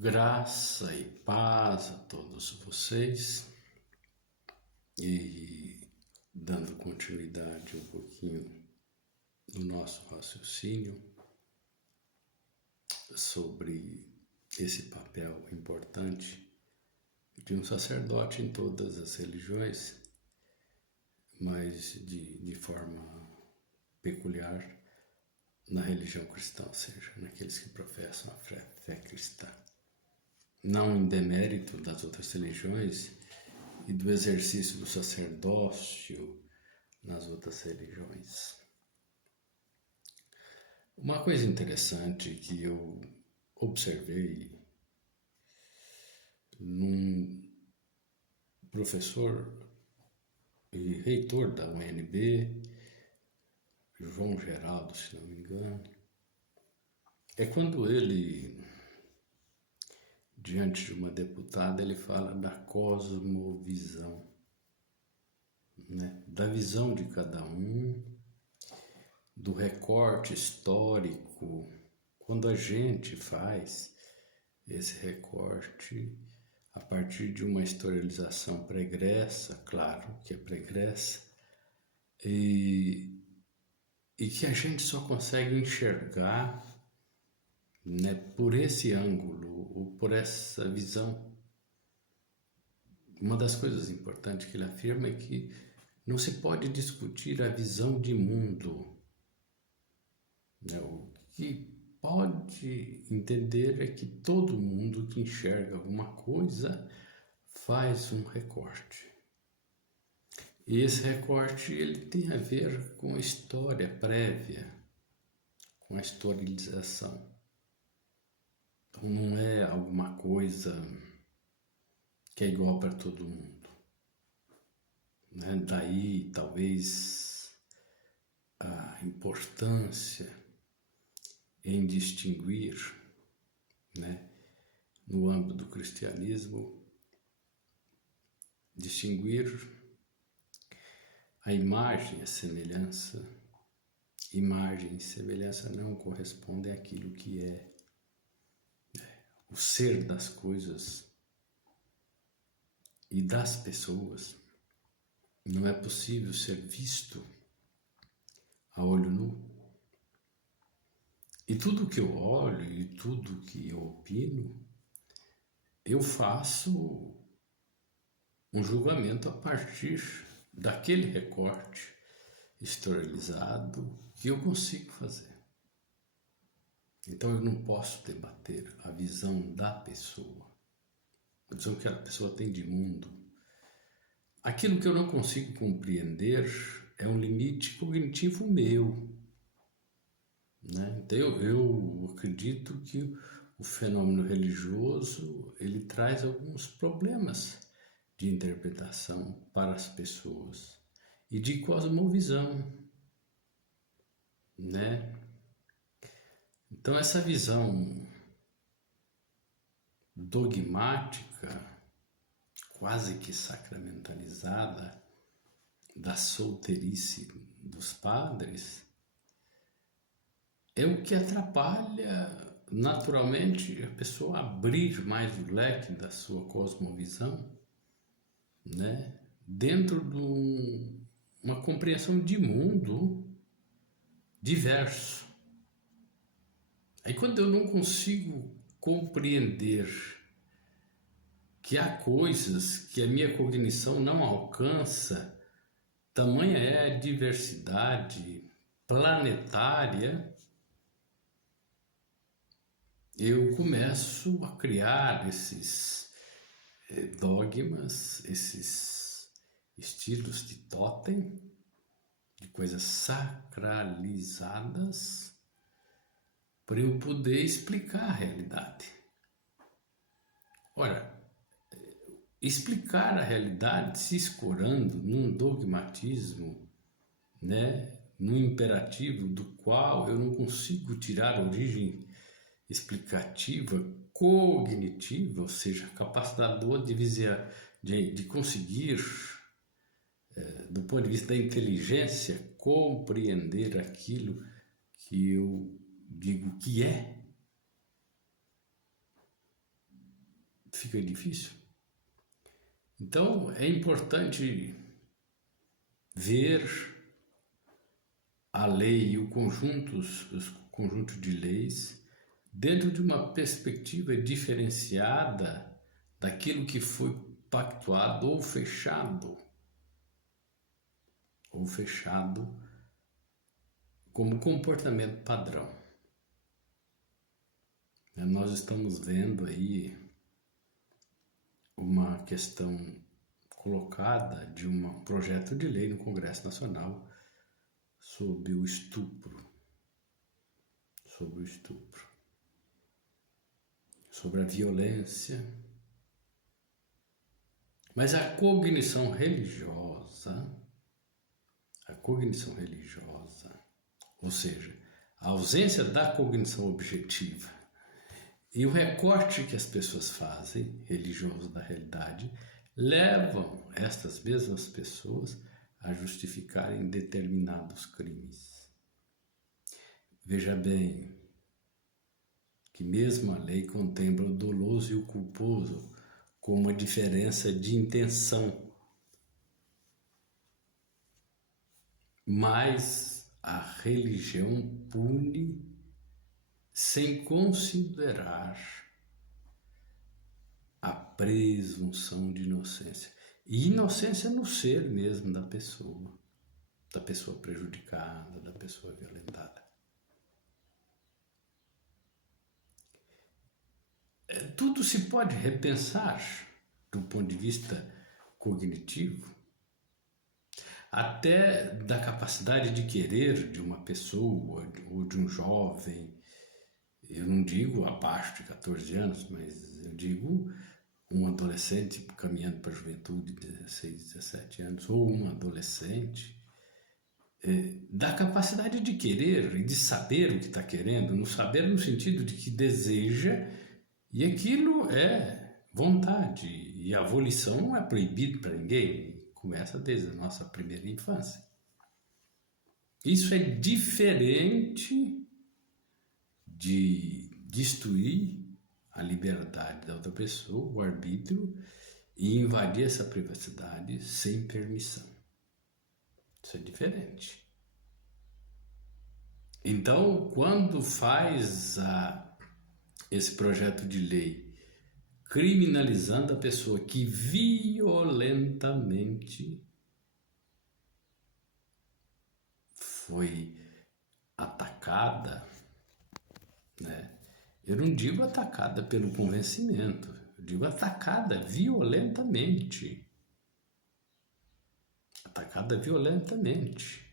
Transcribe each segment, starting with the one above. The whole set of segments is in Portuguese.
Graça e paz a todos vocês, e dando continuidade um pouquinho no nosso raciocínio sobre esse papel importante de um sacerdote em todas as religiões, mas de forma peculiar na religião cristã, ou seja, naqueles que professam a fé cristã. Não em demérito das outras religiões e do exercício do sacerdócio nas outras religiões. Uma coisa interessante que eu observei num professor e reitor da UNB, João Geraldo, se não me engano, é quando ele, diante de uma deputada, ele fala da cosmovisão, né? Da visão de cada um, do recorte histórico. Quando a gente faz esse recorte a partir de uma historialização pregressa, claro que é pregressa, e que a gente só consegue enxergar, né, por esse ângulo, ou por essa visão. Uma das coisas importantes que ele afirma é que não se pode discutir a visão de mundo, né? O que pode entender é que todo mundo que enxerga alguma coisa faz um recorte. E esse recorte ele tem a ver com a história prévia, com a historialização. Então não é alguma coisa que é igual para todo mundo, né? Daí talvez a importância em distinguir, né, no âmbito do cristianismo, distinguir a imagem e a semelhança. Imagem e semelhança não correspondem àquilo que é o ser das coisas e das pessoas. Não é possível ser visto a olho nu. E tudo que eu olho e tudo que eu opino, eu faço um julgamento a partir daquele recorte historializado que eu consigo fazer. Então eu não posso debater a visão da pessoa, a visão que a pessoa tem de mundo. Aquilo que eu não consigo compreender é um limite cognitivo meu, né? Então eu acredito que o fenômeno religioso ele traz alguns problemas de interpretação para as pessoas e de cosmovisão, né? Então essa visão dogmática, quase que sacramentalizada, da solteirice dos padres, é o que atrapalha naturalmente a pessoa abrir mais o leque da sua cosmovisão, né? Dentro de uma compreensão de mundo diverso. Aí quando eu não consigo compreender que há coisas que a minha cognição não alcança, tamanha é a diversidade planetária, eu começo a criar esses dogmas, esses estilos de totem, de coisas sacralizadas, para eu poder explicar a realidade. Ora, explicar a realidade se escorando num dogmatismo, né, num imperativo do qual eu não consigo tirar a origem explicativa, cognitiva, ou seja, a capacidade de conseguir, do ponto de vista da inteligência, compreender aquilo que eu digo que é. fica difícil. Então, é importante ver a lei e o conjunto de leis dentro de uma perspectiva diferenciada daquilo que foi pactuado ou fechado como comportamento padrão. Nós estamos vendo aí uma questão colocada de um projeto de lei no Congresso Nacional sobre o estupro, sobre a violência. Mas a cognição religiosa, ou seja, a ausência da cognição objetiva e o recorte que as pessoas fazem, religioso da realidade, levam estas mesmas pessoas a justificarem determinados crimes. Veja bem que mesmo a lei contempla o doloso e o culposo com uma diferença de intenção. Mas a religião pune sem considerar a presunção de inocência. E inocência no ser mesmo da pessoa prejudicada, da pessoa violentada. Tudo se pode repensar do ponto de vista cognitivo, até da capacidade de querer de uma pessoa ou de um jovem. Eu não digo abaixo de 14 anos, mas eu digo um adolescente caminhando para a juventude de 16, 17 anos, ou um adolescente, da capacidade de querer e de saber o que está querendo, no saber no sentido de que deseja, e aquilo é vontade, e a volição não é proibido para ninguém, começa desde a nossa primeira infância. Isso é diferente de destruir a liberdade da outra pessoa, o arbítrio, e invadir essa privacidade sem permissão. Isso é diferente. Então, quando faz esse projeto de lei criminalizando a pessoa que violentamente foi atacada, né? Eu não digo atacada pelo convencimento, eu digo atacada violentamente. Atacada violentamente.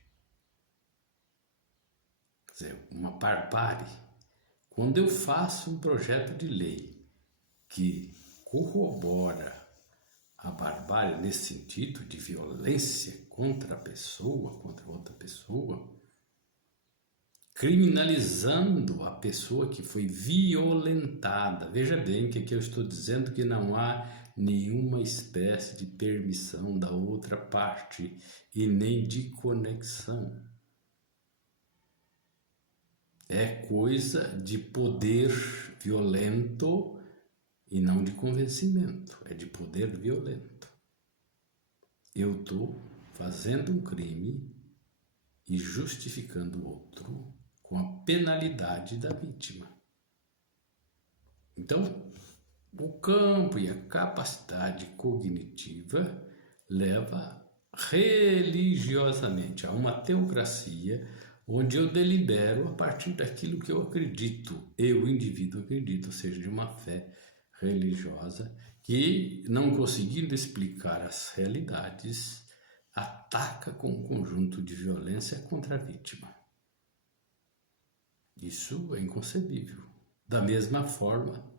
Quer dizer, uma barbárie. Quando eu faço um projeto de lei que corrobora a barbárie nesse sentido de violência contra a pessoa, contra outra pessoa, criminalizando a pessoa que foi violentada. Veja bem que aqui eu estou dizendo que não há nenhuma espécie de permissão da outra parte e nem de conexão. É coisa de poder violento e não de convencimento, é de poder violento. Eu estou fazendo um crime e justificando o outro com a penalidade da vítima. Então, o campo e a capacidade cognitiva leva religiosamente a uma teocracia onde eu delibero a partir daquilo que eu acredito, eu, indivíduo, acredito, ou seja, de uma fé religiosa que, não conseguindo explicar as realidades, ataca com um conjunto de violência contra a vítima. Isso é inconcebível. Da mesma forma,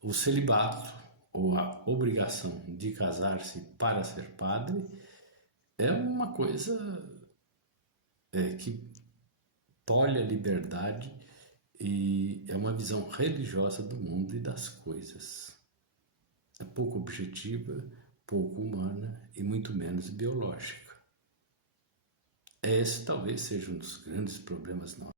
o celibato ou a obrigação de casar-se para ser padre é uma coisa que tolhe a liberdade e é uma visão religiosa do mundo e das coisas. É pouco objetiva, pouco humana e muito menos biológica. Esse talvez seja um dos grandes problemas nossos.